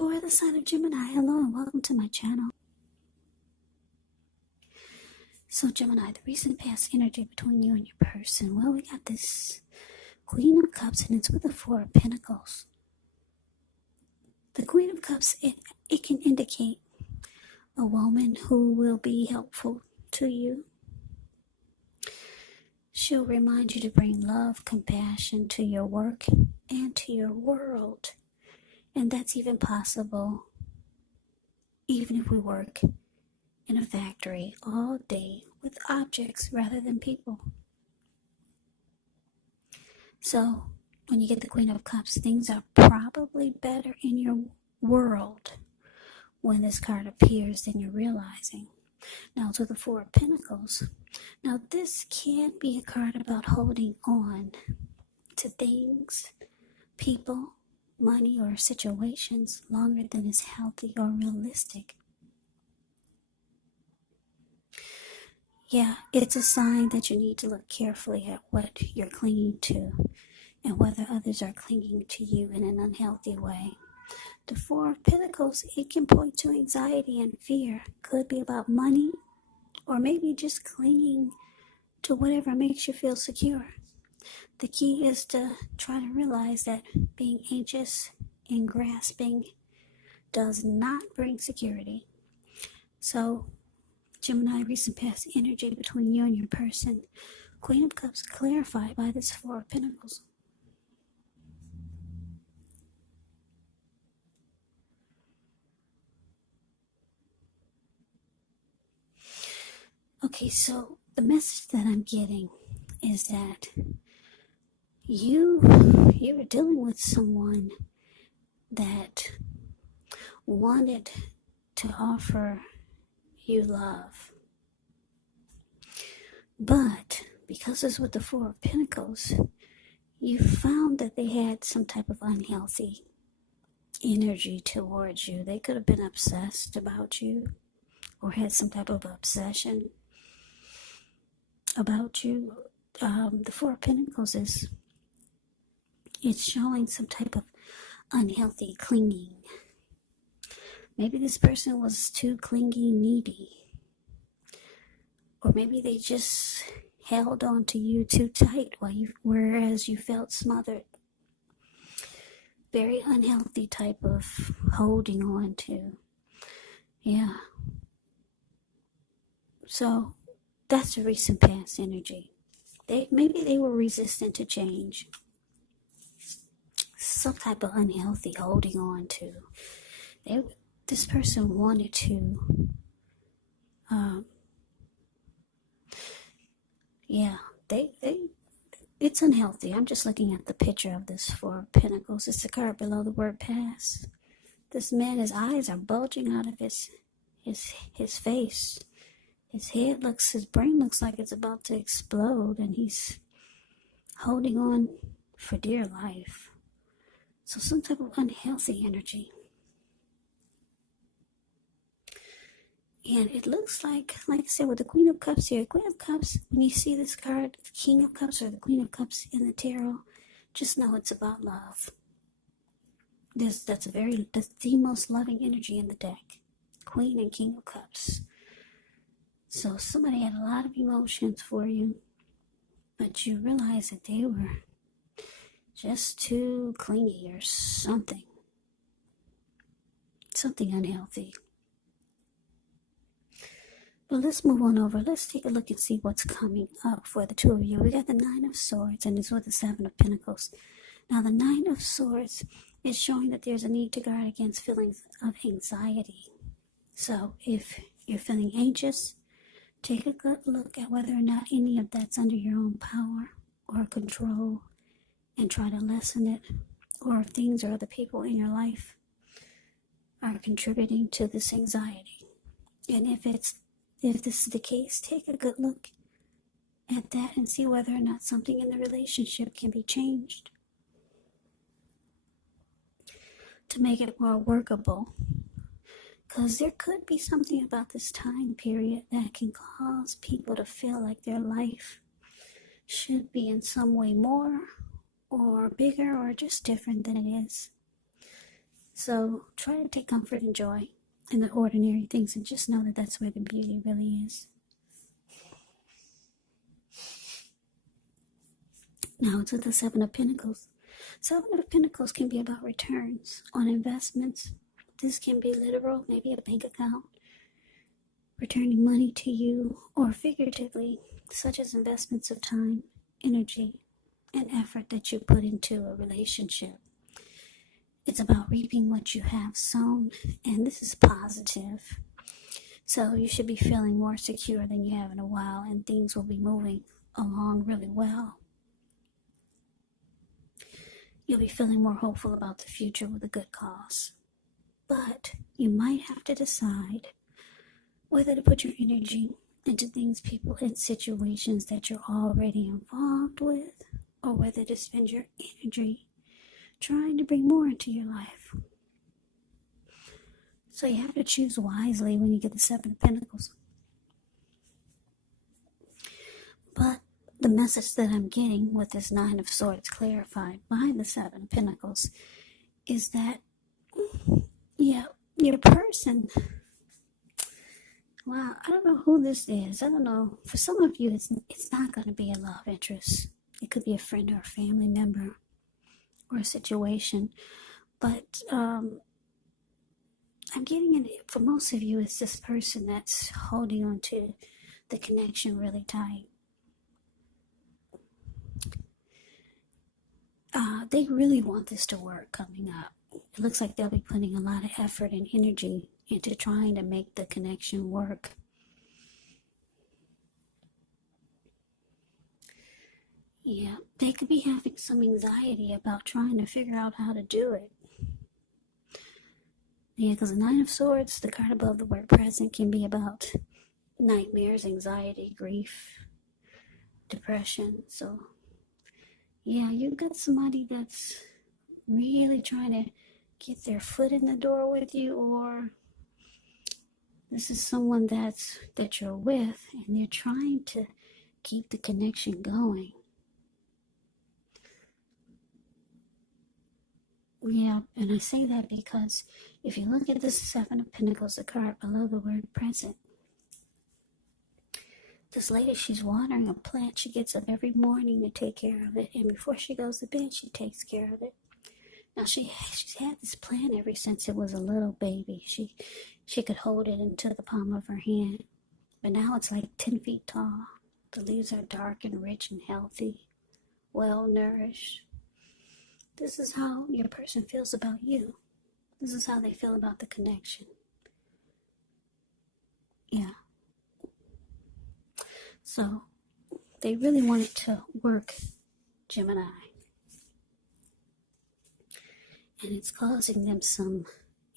For the sign of Gemini, hello and welcome to my channel. So Gemini, the recent past energy between you and your person, well, we got this Queen of Cups and it's with the Four of Pentacles. The Queen of Cups, it can indicate a woman who will be helpful to you. She'll remind you to bring love, compassion to your work and to your world. And that's even possible even if we work in a factory all day with objects rather than people. So when you get the Queen of Cups, things are probably better in your world when this card appears than you're realizing. Now to the Four of Pentacles. Now this can be a card about holding on to things, people, money, or situations longer than is healthy or realistic. Yeah, it's a sign that you need to look carefully at what you're clinging to and whether others are clinging to you in an unhealthy way. The Four of Pentacles, it can point to anxiety and fear. Could be about money or maybe just clinging to whatever makes you feel secure. The key is to try to realize that being anxious and grasping does not bring security. So, Gemini, recent past energy between you and your person. Queen of Cups clarified by this Four of Pentacles. Okay, so the message that I'm getting is that you're dealing with someone that wanted to offer you love, but because it's with the Four of Pentacles, you found that they had some type of unhealthy energy towards you. They could have been obsessed about you or had some type of obsession about you. The Four of Pentacles it's showing some type of unhealthy clinging. Maybe this person was too clingy, needy. Or maybe they just held on to you too tight whereas you felt smothered. Very unhealthy type of holding on to. Yeah. So that's a recent past energy. Maybe they were resistant to change. Some type of unhealthy holding on to. This person wanted to, it's unhealthy. I'm just looking at the picture of this Four of Pentacles. It's the card below the word pass. This man, his eyes are bulging out of his face. His brain looks like it's about to explode, and he's holding on for dear life. So some type of unhealthy energy. And it looks like I said, with the Queen of Cups here, Queen of Cups, when you see this card, the King of Cups or the Queen of Cups in the tarot, just know it's about love. That's the most loving energy in the deck. Queen and King of Cups. So somebody had a lot of emotions for you, but you realize that they were just too clingy or something. Something unhealthy. But let's move on over. Let's take a look and see what's coming up for the two of you. We got the Nine of Swords and it's with the Seven of Pentacles. Now the Nine of Swords is showing that there's a need to guard against feelings of anxiety. So if you're feeling anxious, take a good look at whether or not any of that's under your own power or control and try to lessen it. Or if things or other people in your life are contributing to this anxiety. And if this is the case, take a good look at that and see whether or not something in the relationship can be changed to make it more workable. Because there could be something about this time period that can cause people to feel like their life should be in some way more or bigger or just different than it is. So try to take comfort and joy in the ordinary things and just know that that's where the beauty really is. Now it's with the Seven of Pentacles. Seven of Pentacles can be about returns on investments. This can be literal, maybe a bank account, returning money to you, or figuratively, such as investments of time, energy, and effort that you put into a relationship. It's about reaping what you have sown, and this is positive. So you should be feeling more secure than you have in a while, and things will be moving along really well. You'll be feeling more hopeful about the future with a good cause. But you might have to decide whether to put your energy into things, people, and situations that you're already involved with, or whether to spend your energy trying to bring more into your life. So you have to choose wisely when you get the Seven of Pentacles. But the message that I'm getting with this Nine of Swords clarified by the Seven of Pentacles is that, yeah, your person, wow, I don't know who this is. I don't know. For some of you, it's not going to be a love interest. It could be a friend or a family member or a situation. But I'm getting it, for most of you, it's this person that's holding on to the connection really tight. They really want this to work coming up. It looks like they'll be putting a lot of effort and energy into trying to make the connection work. Yeah, they could be having some anxiety about trying to figure out how to do it. Yeah, because the Nine of Swords, the card above the word present, can be about nightmares, anxiety, grief, depression. So yeah, you've got somebody that's really trying to get their foot in the door with you, or this is someone that you're with and they're trying to keep the connection going. Yeah, and I say that because if you look at the Seven of Pentacles, the card below the word present, this lady, she's watering a plant. She gets up every morning to take care of it, and before she goes to bed, she takes care of it. Now, she's had this plant ever since it was a little baby. She could hold it into the palm of her hand, but now it's like 10 feet tall. The leaves are dark and rich and healthy, well-nourished. This is how your person feels about you. This is how they feel about the connection. Yeah. So, they really want it to work, Gemini. And it's causing them some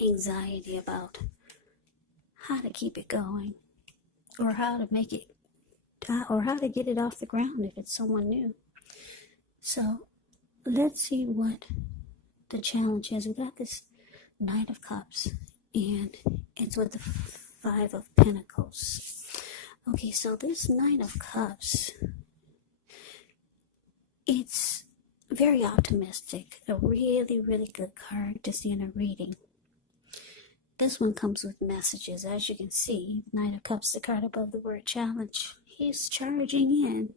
anxiety about how to keep it going, or how to make it, or how to get it off the ground if it's someone new. So, let's see what the challenge is. We got this Knight of Cups, and it's with the Five of Pentacles. Okay, so this Knight of Cups, it's very optimistic. A really, really good card to see in a reading. This one comes with messages. As you can see, Knight of Cups, the card above the word challenge. He's charging in.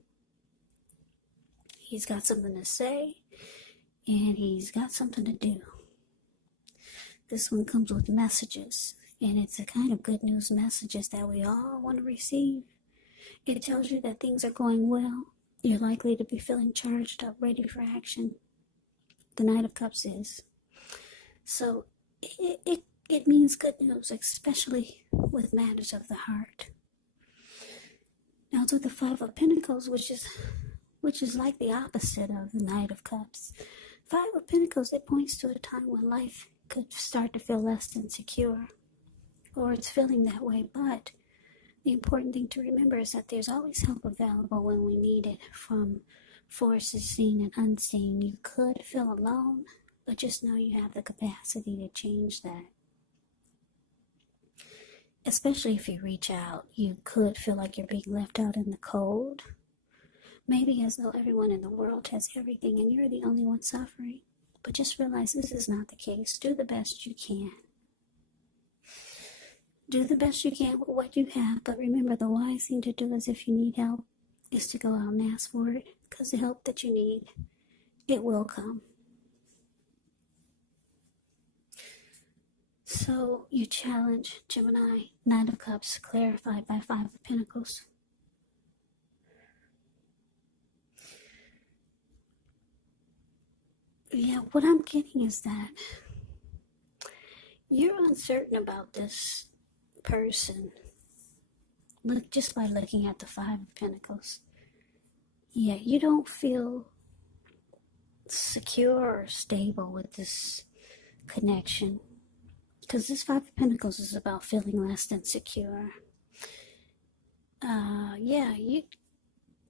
He's got something to say, and he's got something to do. This one comes with messages, and it's a kind of good news messages that we all want to receive. It tells you that things are going well. You're likely to be feeling charged up, ready for action. The Knight of Cups is. So it means good news, especially with matters of the heart. Now it's with the Five of Pentacles, which is like the opposite of the Knight of Cups. Five of Pentacles, it points to a time when life could start to feel less than secure, or it's feeling that way. But the important thing to remember is that there's always help available when we need it, from forces seen and unseen. You could feel alone, but just know you have the capacity to change that. Especially if you reach out, you could feel like you're being left out in the cold. Maybe as though everyone in the world has everything and you're the only one suffering. But just realize this is not the case. Do the best you can. Do the best you can with what you have, but remember the wise thing to do is if you need help, is to go out and ask for it, because the help that you need, it will come. So your challenge, Gemini, Knight of Cups, clarified by Five of Pentacles. Yeah, what I'm getting is that you're uncertain about this person. Look, just by looking at the Five of Pentacles. Yeah, you don't feel secure or stable with this connection. Because this Five of Pentacles is about feeling less than secure. Yeah,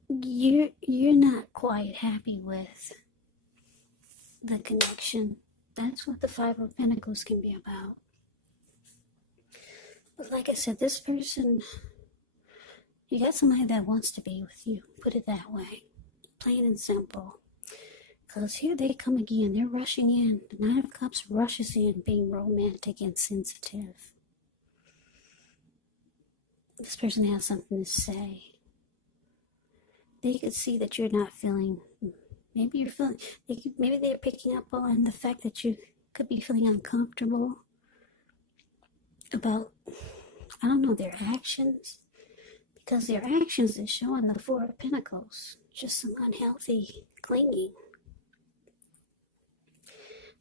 you're not quite happy with the connection. That's what the Five of Pentacles can be about. But like I said, this person, you got somebody that wants to be with you. Put it that way. Plain and simple. Because here they come again. They're rushing in. The Nine of Cups rushes in, being romantic and sensitive. This person has something to say. They could see that you're not feeling, maybe you're feeling, maybe they're picking up on the fact that you could be feeling uncomfortable about, I don't know, their actions. Because their actions is showing the Four of Pentacles. Just some unhealthy clinging.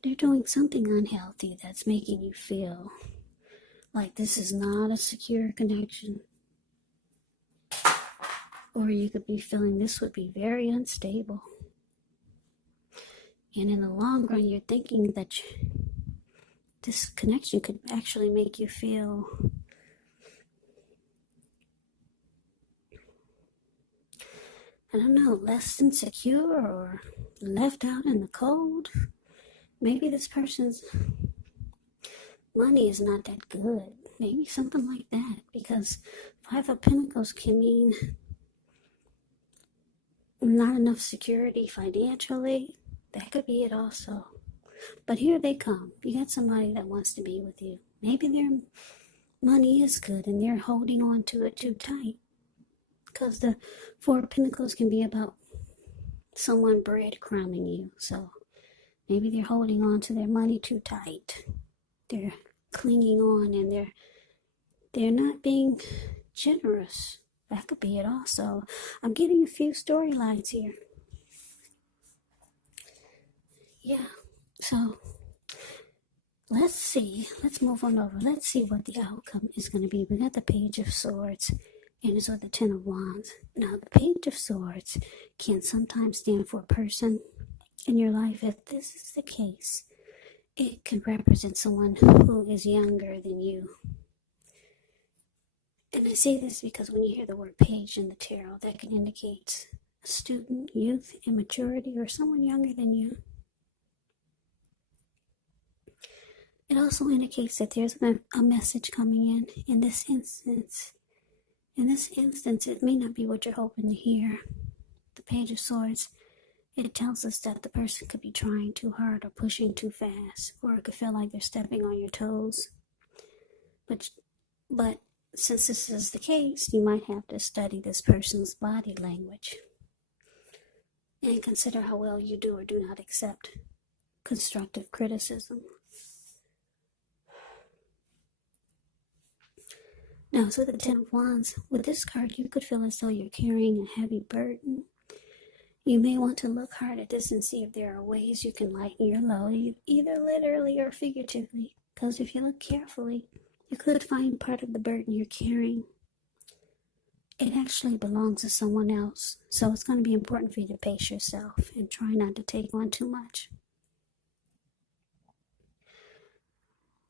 They're doing something unhealthy that's making you feel like this is not a secure connection. Or you could be feeling this would be very unstable. And in the long run, you're thinking that this connection could actually make you feel I don't know, less insecure or left out in the cold. Maybe this person's money is not that good. Maybe something like that. Because Five of Pentacles can mean not enough security financially. That could be it also. But here they come. You got somebody that wants to be with you. Maybe their money is good and they're holding on to it too tight. Because the Four of Pentacles can be about someone breadcrumbing you. So maybe they're holding on to their money too tight. They're clinging on and they're not being generous. That could be it also. I'm getting a few storylines here. Yeah. So let's see. Let's move on over. Let's see what the outcome is going to be. We got the Page of Swords. And it's with the Ten of Wands. Now, the Page of Swords can sometimes stand for a person in your life. If this is the case, it could represent someone who is younger than you. And I say this because when you hear the word page in the tarot, that can indicate a student, youth, immaturity, or someone younger than you. It also indicates that there's a message coming in. In this instance, it may not be what you're hoping to hear. The Page of Swords, it tells us that the person could be trying too hard or pushing too fast, or it could feel like they're stepping on your toes. But since this is the case, you might have to study this person's body language and consider how well you do or do not accept constructive criticism. Now, so the Ten of Wands, with this card, you could feel as though you're carrying a heavy burden. You may want to look hard at this and see if there are ways you can lighten your load, either literally or figuratively. Because if you look carefully, you could find part of the burden you're carrying. It actually belongs to someone else. So it's going to be important for you to pace yourself and try not to take on too much.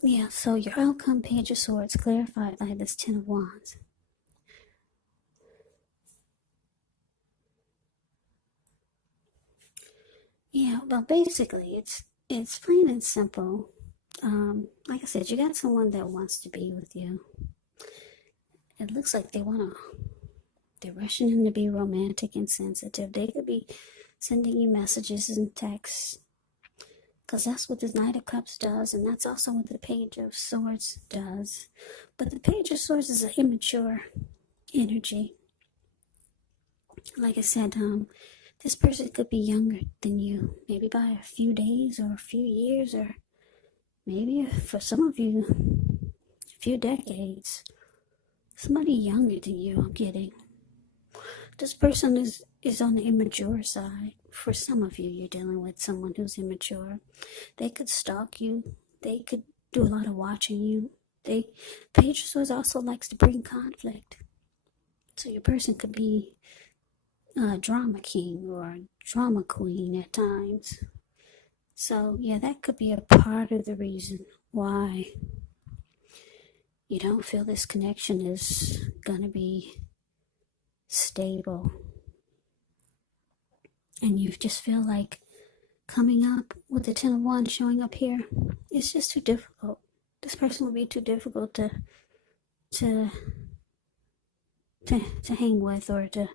Yeah, so your outcome, Page of Swords, clarified by this Ten of Wands. Yeah, well, basically, it's plain and simple. Like I said, you got someone that wants to be with you. It looks like they're rushing in to be romantic and sensitive. They could be sending you messages and texts. because that's what the Knight of Cups does, and that's also what the Page of Swords does. But the Page of Swords is an immature energy. Like I said, this person could be younger than you, maybe by a few days or a few years, or maybe for some of you, a few decades. Somebody younger than you, I'm getting. This person is on the immature side. For some of you, you're dealing with someone who's immature. They could stalk you. They could do a lot of watching you. Page of Swords also likes to bring conflict. So your person could be a drama king or a drama queen at times. So yeah, that could be a part of the reason why you don't feel this connection is gonna be stable. And you just feel like coming up with the 10 of Wands showing up here, it's just too difficult. This person will be too difficult to hang with, or to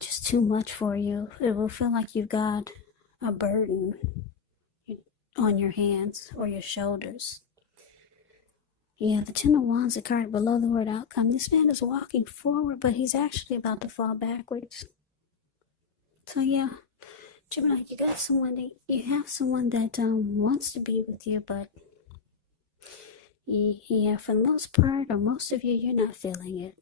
just too much for you. It will feel like you've got a burden on your hands or your shoulders. Yeah, the 10 of Wands, the card below the word outcome. This man is walking forward, but he's actually about to fall backwards. So yeah, Gemini, you have someone that wants to be with you, but yeah, for the most part, or most of you, you're not feeling it.